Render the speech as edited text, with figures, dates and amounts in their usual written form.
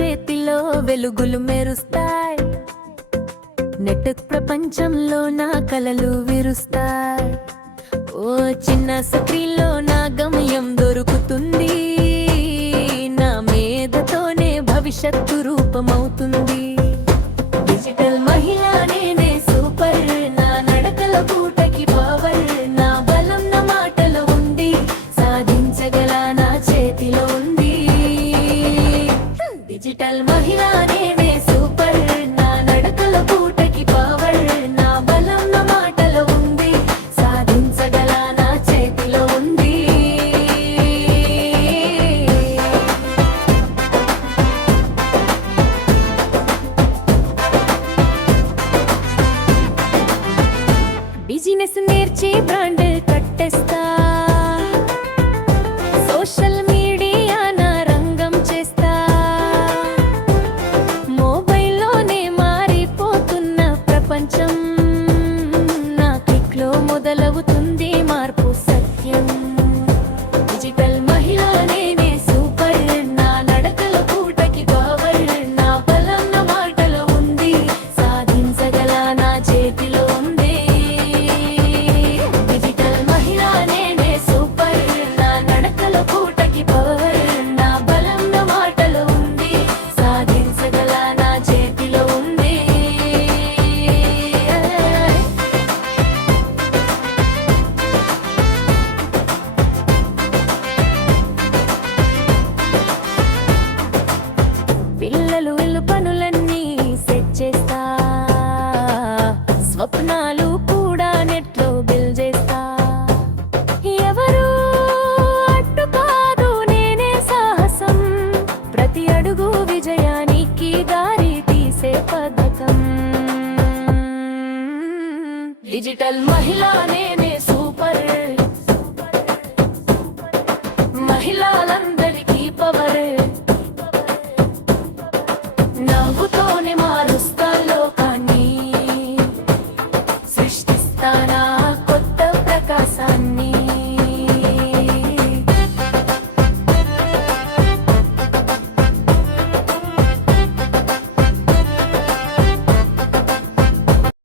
చేతిలో వెలుగులు మెరుస్తాయి. నెట్ ప్రపంచంలో నా కలలు విరుస్తాయి. ఓ చిన్న స్క్రీన్లో నా గమ్యం దొరుకుతుంది. నా మేధతోనే భవిష్యత్తు రూపమవుతుంది. డిజిటల్ మహిళ నేనే సూపర్. నా నడకల పూటకి పవర్. నా బలం నా మాటలో ఉంది. సాధించగల నా చేతిలో ఉంది. డిజిటల్ మహిళ నేనే సూపర్. నా నడకల పూటకి పవర్. నా బలం నా మాటలో ఉంది. సాధించగల నా చేతిలో ఉంది. బిజినెస్ నేర్చి బ్రాండ్ కట్టేస్తా. సోషల్ మీడియా నా రంగం చేస్తా. మొబైల్లోనే మారిపోతున్న ప్రపంచం. నా క్లిక్లో మొదలవుతుంది మార్పు సత్యం. డిజిటల్ మహిళ నేనే సూపర్. నా నడకల పూటకి పవర్. నా బలం నా మాటలో ఉంది. సాధించగల నా చేతిలో ఉంది. డిజిటల్ మహిళ నేనే సూపర్. నా నడకల పూటకి పవర్. నా బలం నా మాటలో ఉంది. సాధించగల నా చేతిలో ఉంది. పిల్లలు ఇల్లు పనులన్నీ సెట్ చేస్తా. స్వప్నాలు కూడా నెట్లో బిల్డ్ చేస్తా. ఎవరు అడ్డు కాదు నేనే సాహసం. ప్రతి అడుగు విజయానికి దారి తీసే పథకం. డిజిటల్ మహిళ నేనే సూపర్.